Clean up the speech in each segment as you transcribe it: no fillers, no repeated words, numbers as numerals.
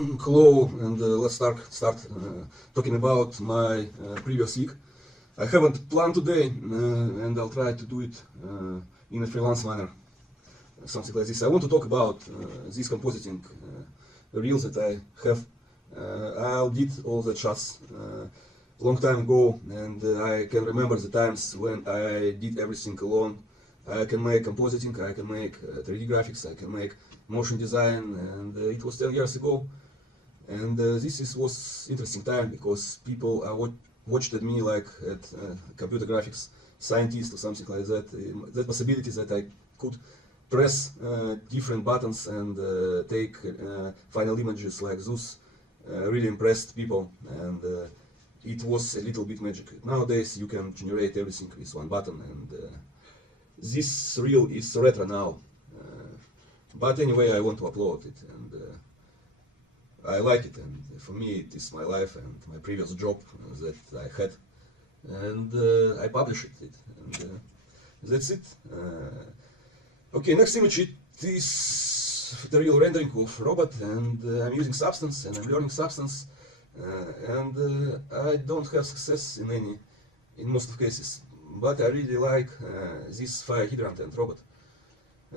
Hello, and let's start talking about my previous week. I haven't planned today, and I'll try to do it in a freelance manner, something like this. I want to talk about these compositing reels that I have. I did all the shots long time ago, and I can remember the times when I did everything alone. I can make compositing, I can make 3D graphics, I can make motion design, and it was 10 years ago. And was interesting time because people watched at me like at computer graphics scientist or something like that. That possibility that I could press different buttons and take final images like those really impressed people, and it was a little bit magic. Nowadays you can generate everything with one button, and this reel is retro now. But anyway, I want to upload it, and I like it, and for me it is my life and my previous job that I had, and I published it, and that's it. Okay, next image, it is the real rendering of robot, and I'm using Substance, and I'm learning Substance, and I don't have success in most of cases, but I really like this fire hydrant and robot.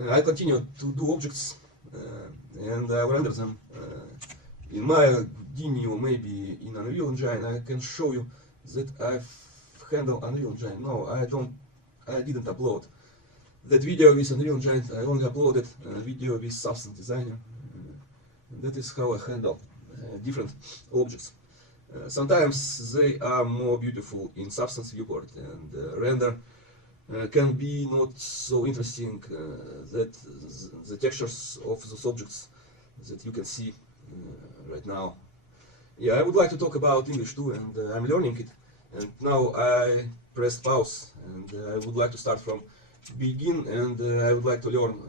I continue to do objects, and I'll render them in my Houdini or maybe in Unreal Engine. I can show you that I've handled Unreal Engine. No, I didn't upload that video with Unreal Engine. I only uploaded a video with Substance Designer. That is how I handle different objects. Sometimes they are more beautiful in Substance viewport, and render can be not so interesting. That the textures of those objects that you can see right now. Yeah, I would like to talk about English too, and I'm learning it. And now I pressed pause, and I would like to start from begin, and I would like to learn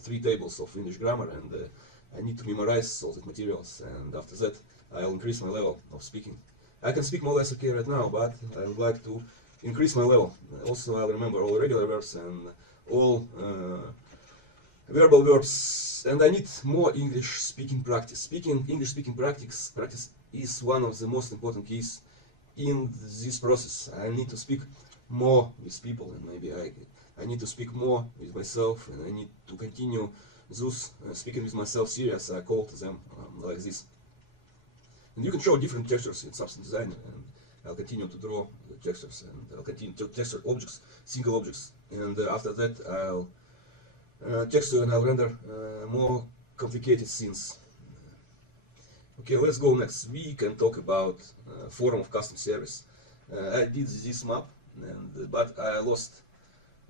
3 tables of English grammar, and I need to memorize all the materials, and after that I'll increase my level of speaking. I can speak more or less okay right now, but I would like to increase my level. Also, I'll remember all regular verbs and all verbal verbs, and I need more English speaking practice. English speaking practice is one of the most important keys in this process. I need to speak more with people, and maybe I need to speak more with myself, and I need to continue those speaking with myself series. I call them like this. And you can show different textures in Substance Designer, and I'll continue to draw the textures, and I'll continue to texture objects, single objects, and after that I'll texture and I'll render more complicated scenes. Okay, let's go next. We can talk about form of custom service. I did this map, but I lost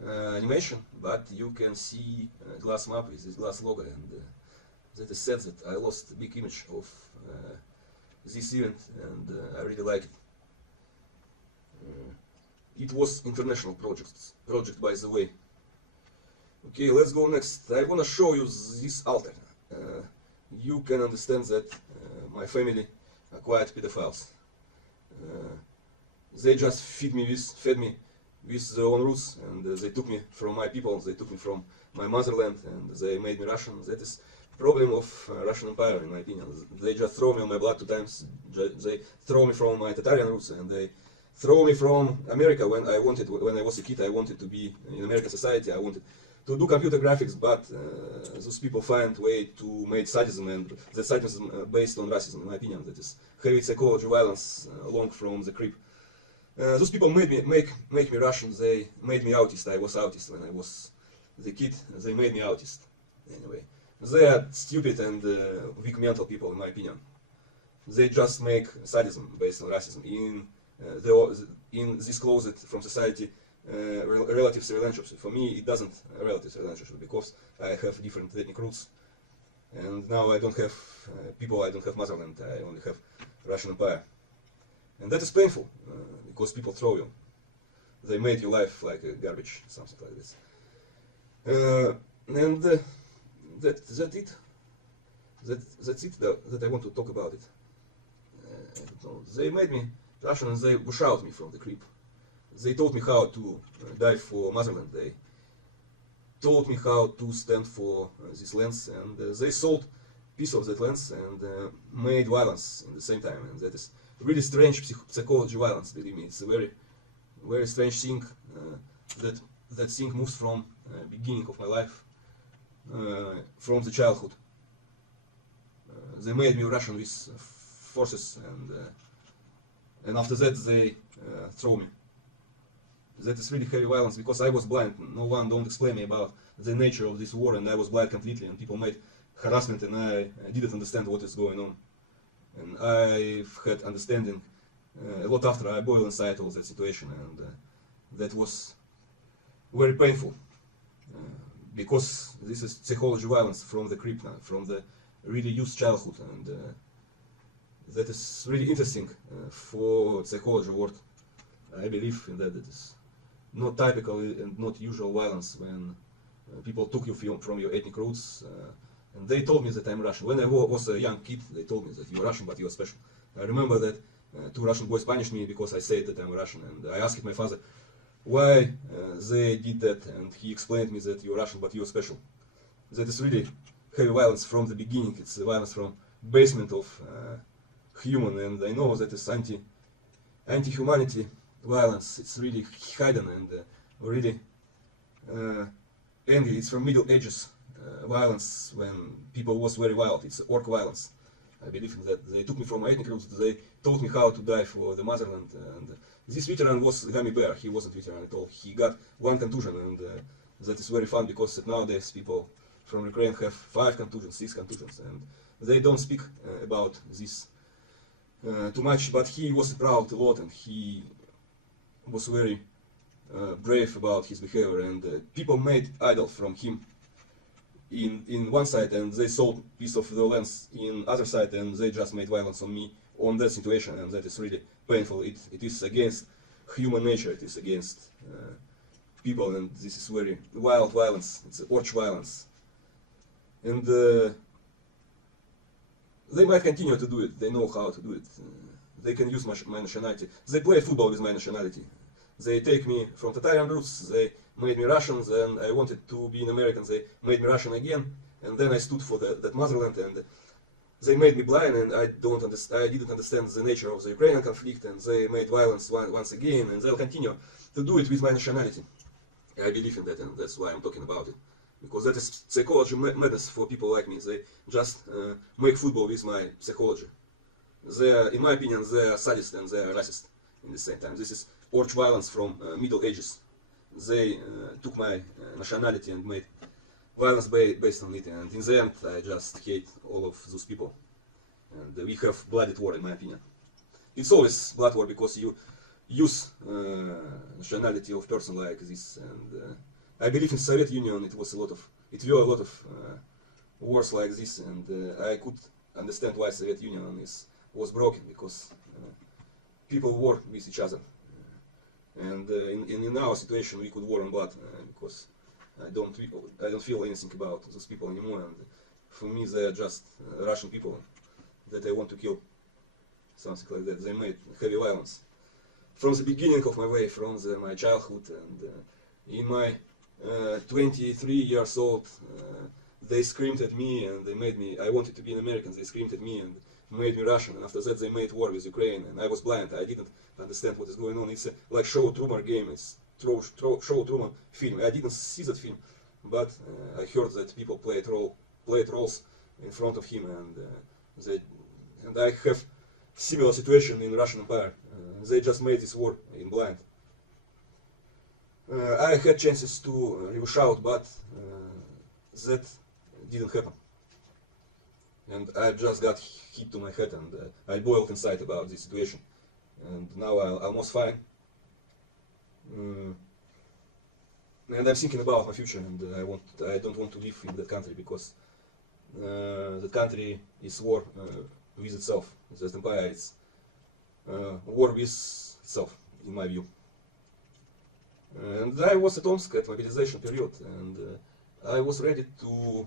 animation, but you can see glass map with this glass logo, and that is said that I lost a big image of this event, and I really like it. It was international project by the way. Okay, let's go next. I want to show you this altar. You can understand that my family are quite pedophiles. They just fed me with their own roots, and they took me from my people, they took me from my motherland, and they made me Russian. That is problem of Russian Empire, in my opinion. They just throw me on my blood 2 times. They throw me from my Tatarian roots, and they throw me from America when I was a kid. I wanted to be in American society. I wanted to do computer graphics, but those people find way to make sadism, and that sadism based on racism, in my opinion. That is heavy psychology violence along from the creep. Those people made me Russian. They made me autist. I was autist when I was the kid. They made me autist. Anyway, they are stupid and weak mental people, in my opinion. They just make sadism based on racism in this closet from society. Relatives relationship. For me, it doesn't relatives relationship because I have different ethnic roots, and now I don't have people. I don't have motherland. I only have Russian Empire, and that is painful because people throw you. They made your life like a garbage, something like this. And that's it. That's it. That I want to talk about it. I don't know. They made me Russian, and they push out me from the creep. They taught me how to die for motherland. They taught me how to stand for these lands, and they sold piece of that lands and made violence in the same time, and that is really strange psychology violence. Believe me, it's a very strange thing. That thing moves from beginning of my life, from the childhood. They made me Russian with forces, and after that they throw me. That is really heavy violence because I was blind. No one don't explain me about the nature of this war, and I was blind completely. And people made harassment, and I didn't understand what is going on. And I've had understanding a lot after I boiled inside all that situation, and that was very painful because this is psychology violence from the Kripna, from the really used childhood, and that is really interesting for psychology world. I believe in that. It is not typical and not usual violence when people took you from your ethnic roots. And they told me that I'm Russian. When I was a young kid, they told me that you're Russian, but you're special. I remember that two Russian boys punished me because I said that I'm Russian, and I asked my father why they did that, and he explained me that you're Russian, but you're special. That is really heavy violence from the beginning. It's violence from basement of human, and I know that is anti-humanity violence. It's really hidden and really angry. It's from Middle Ages violence when people was very wild. It's orc violence. I believe in that. They took me from my ethnic roots. They taught me how to die for the motherland. And this veteran was Gummy Bear. He wasn't veteran at all. He got one contusion, and that is very fun because nowadays people from Ukraine have 5 contusions, 6 contusions, and they don't speak about this too much. But he was proud a lot, and he was very brave about his behavior, and people made idol from him in one side, and they sold piece of the lands in other side, and they just made violence on me on that situation, and that is really painful. It is against human nature. It is against people, and this is very wild violence. It's orc violence, and they might continue to do it. They know how to do it. They can use my nationality. They play football with my nationality. They take me from Tatarian roots. They made me Russian, and I wanted to be an American. They made me Russian again, and then I stood for that motherland, and they made me blind, and I didn't understand the nature of the Ukrainian conflict, and they made violence once again, and they'll continue to do it with my nationality. I believe in that, and that's why I'm talking about it. Because that is psychology madness for people like me. They just make football with my psychology. They are, in my opinion, they are sadist and they are racist in the same time. This is orc violence from Middle Ages. They took my nationality and made violence based on it, and in the end I just hate all of those people. And we have blooded war, in my opinion. It's always blood war because you use nationality of person like this, and I believe in Soviet Union it were a lot of wars like this, and I could understand why Soviet Union was broken, because people war with each other. And in our situation we could war on blood, because I don't feel anything about those people anymore, and for me they are just Russian people that I want to kill, something like that. They made heavy violence from the beginning of my way, from my childhood, and in my 23 years old, they screamed at me and they made me, I wanted to be an American, they screamed at me and made me Russian, and after that they made war with Ukraine, and I was blind, I didn't understand what is going on. It's like Show Truman game, it's Show Truman film. I didn't see that film, but I heard that people played roles in front of him, and I have similar situation in Russian Empire. They just made this war in blind. I had chances to rush out, but that didn't happen. And I just got hit to my head, and I boiled inside about this situation. And now I'm almost fine. And I'm thinking about my future, and I don't want to live in that country, because that country is war with itself. That empire is war with itself, in my view. And I was at Omsk at mobilization period, and I was ready to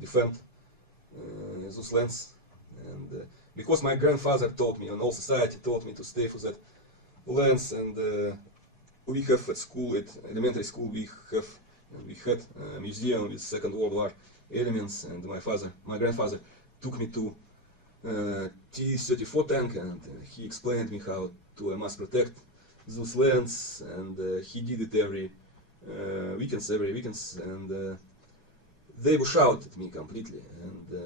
defend those lands. And because my grandfather told me, and all society told me to stay for that lands, and we have at school, at elementary school, we had a museum with Second World War elements, and my grandfather took me to T-34 tank, and he explained me how to I must protect those lands, and he did it every weekends, and they bush out at me completely, and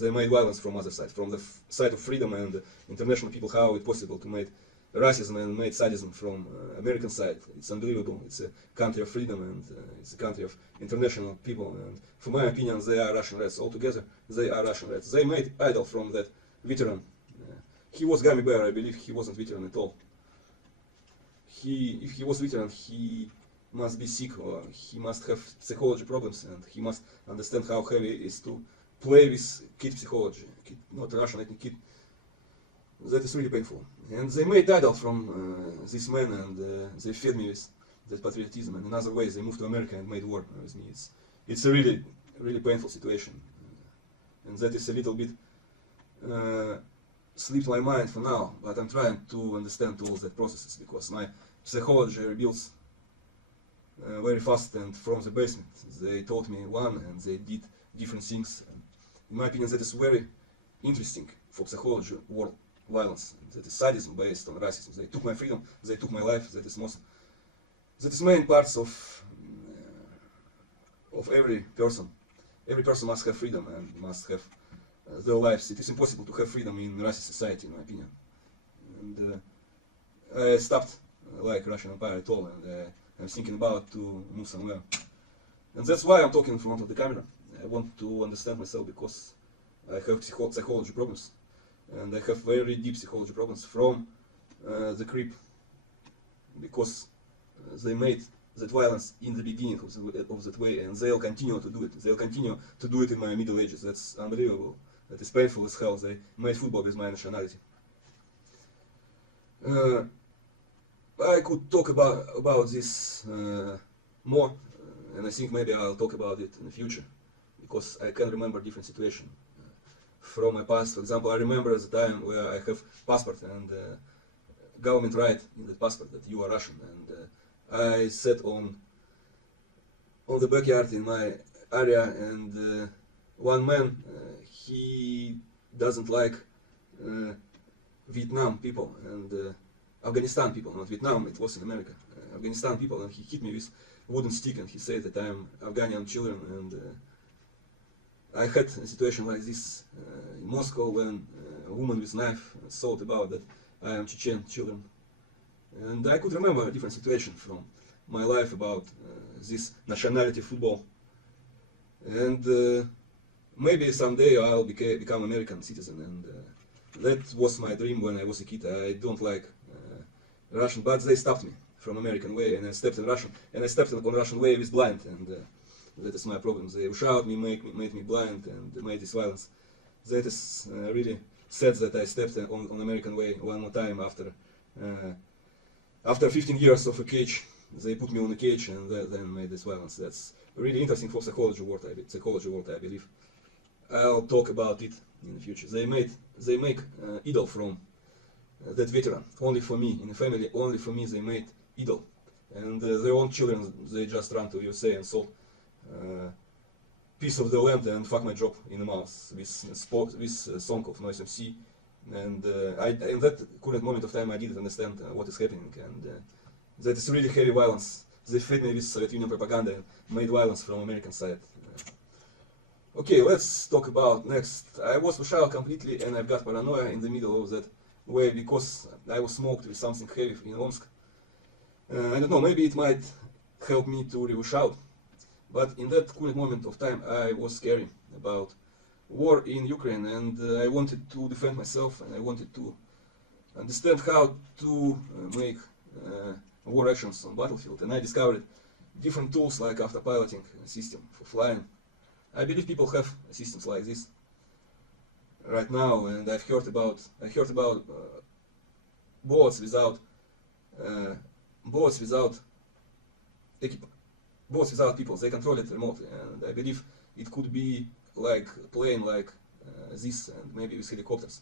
they made violence from other side, from the side of freedom and international people. How it possible to make racism and made sadism from American side? It's unbelievable. It's a country of freedom, and it's a country of international people. And for my opinion, they are Russian Reds altogether. They are Russian Reds. They made idol from that veteran. He was Gummy Bear. I believe he wasn't veteran at all. If he was veteran, he must be sick, or he must have psychology problems, and he must understand how heavy it is to play with kid psychology, not Russian ethnic kid. That is really painful. And they made idol from this man, and they fed me with that patriotism. And in other ways, they moved to America and made war with me. It's a really, really painful situation, and that is a little bit slipped my mind for now. But I'm trying to understand all that processes, because my psychology rebuilds very fast and from the basement. They taught me one, and they did different things. And in my opinion, that is very interesting for psychology world. Violence, that is sadism based on racism. They took my freedom, they took my life. That is main parts of every person. Every person must have freedom and must have their lives. It is impossible to have freedom in racist society, in my opinion. And I stopped like Russian Empire at all, and I'm thinking about to move somewhere. And that's why I'm talking in front of the camera. I want to understand myself, because I have psychology problems. And I have very deep psychology problems from the creep, because they made that violence in the beginning of that way, and they'll continue to do it. They'll continue to do it in my middle ages. That's unbelievable. That is painful as hell. They made football with my nationality. I could talk about this more, and I think maybe I'll talk about it in the future, because I can remember different situations from my past. For example, I remember the time where I have passport, and government write in the passport that you are Russian, and I sat on the backyard in my area, and one man, he doesn't like Vietnam people and Afghanistan people, not Vietnam, it was in America, Afghanistan people, and he hit me with wooden stick, and he said that I am Afghanian children. And I had a situation like this in Moscow, when a woman with knife thought about that I am Chechen children. And I could remember a different situation from my life about this nationality football. And maybe someday I'll become American citizen, and that was my dream when I was a kid. I don't like Russian, but they stopped me from American way, and I stepped in Russian, and I stepped on Russian way with blind, and that is my problem. They shot me, made me blind, and made this violence. That is really sad that I stepped on American way one more time after 15 years of a cage. They put me on a cage and then made this violence. That's really interesting for psychology world, I believe. I'll talk about it in the future. They make idol from that veteran, only for me, in the family, only for me they made idol. And their own children, they just run to USA and sold piece of the land and fuck my job in the mouth with song of Noise MC. And in that current moment of time I didn't understand what is happening, and that is really heavy violence. They fed me with Soviet Union propaganda and made violence from American side. Okay, let's talk about next. I was pushed out completely, and I've got paranoia in the middle of that way, because I was smoked with something heavy in Omsk. I don't know, maybe it might help me to rewash out. But in that current moment of time, I was scared about war in Ukraine, and I wanted to defend myself, and I wanted to understand how to make war actions on battlefield. And I discovered different tools like autopiloting system for flying. I believe people have systems like this right now, and I heard about boats without people. They control it remotely, and I believe it could be like a plane like this, and maybe with helicopters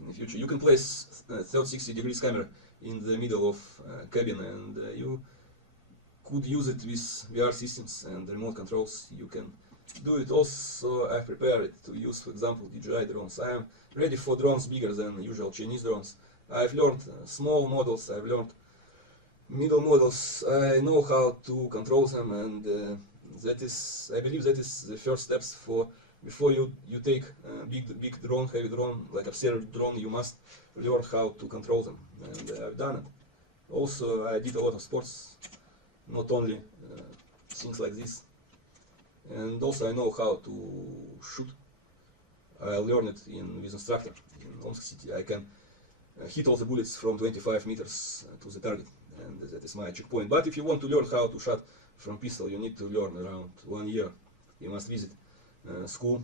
in the future. You can place 360 degrees camera in the middle of cabin, and you could use it with VR systems and remote controls. You can do it also. I prepared to use, for example, DJI drones. I am ready for drones bigger than usual Chinese drones. I've learned small models, I've learned middle models. I know how to control them, and I believe that is the first steps for before you take big drone, heavy drone, like observer drone. You must learn how to control them, and I've done it. Also, I did a lot of sports, not only things like this. And also I know how to shoot. I learned it with instructor in Omsk City. I can hit all the bullets from 25 meters to the target, and that is my checkpoint. But if you want to learn how to shoot from pistol, you need to learn around 1 year. You must visit school,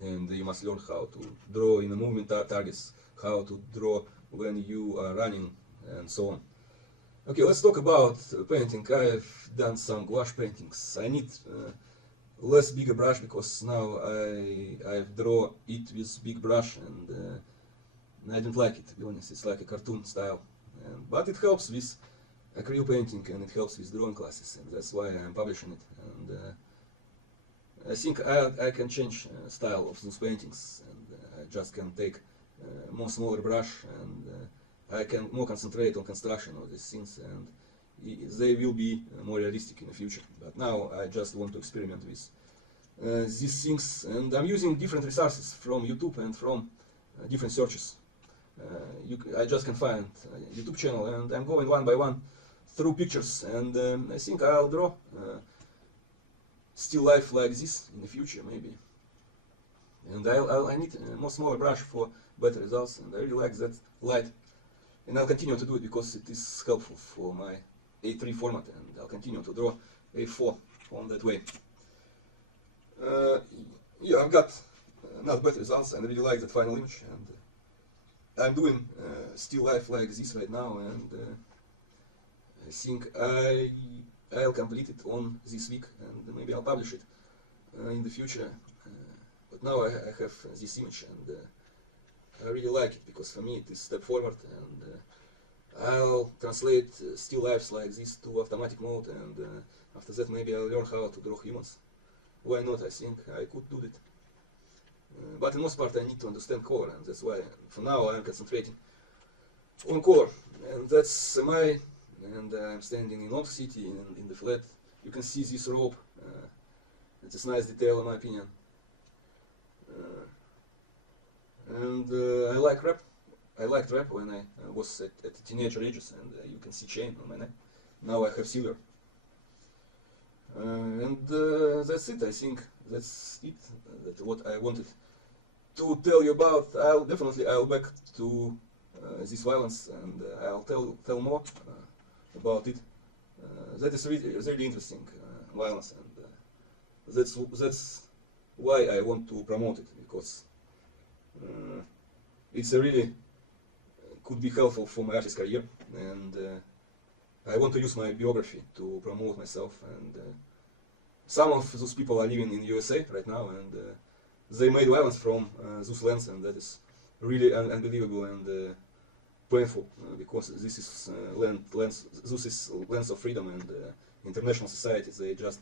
and you must learn how to draw in the movement targets, how to draw when you are running, and so on. Okay, let's talk about painting. I've done some gouache paintings. I need less bigger brush because now I draw it with big brush, and I don't like it, to be honest. It's like a cartoon style, but it helps with acrylic painting and it helps with drawing classes, and that's why I'm publishing it. And I think I can change style of those paintings, and I just can take more smaller brush, and I can more concentrate on construction of these things, and they will be more realistic in the future. But now I just want to experiment with these things, and I'm using different resources from YouTube and from different searches. I just can find a YouTube channel, and I'm going one by one through pictures, and I think I'll draw still life like this in the future, maybe. And I need a more smaller brush for better results, and I really like that light. And I'll continue to do it because it is helpful for my A3 format, and I'll continue to draw A4 on that way. Yeah, I've got not better results, and I really like that final image. And I'm doing still life like this right now, and I think I'll complete it on this week, and maybe I'll publish it in the future. But now I have this image, and I really like it because for me it is step forward, and I'll translate still lifes like this to automatic mode, and after that maybe I'll learn how to draw humans. Why not? I think I could do it. But in most part I need to understand color, and that's why for now I'm concentrating on color. And that's and I'm standing in Omsk City in the flat. You can see this rope. It is nice detail in my opinion. And I like rap. I liked rap when I was at teenager ages, and you can see chain on my neck. Now I have silver. And that's it. I think that's it. That's what I wanted to tell you about. I'll back to this violence, and I'll tell more about it. That is really interesting violence, and that's why I want to promote it, because it's a really could be helpful for my artist career, and I want to use my biography to promote myself. And some of those people are living in USA right now, and they made violence from those lands, and that is really unbelievable and painful, because this is this is lands of freedom, and international society, they just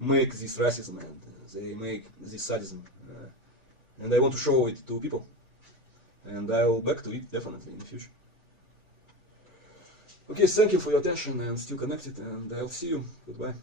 make this racism, and they make this sadism, and I want to show it to people, and I'll back to it definitely in the future. Okay, thank you for your attention, and still connected, and I'll see you. Goodbye.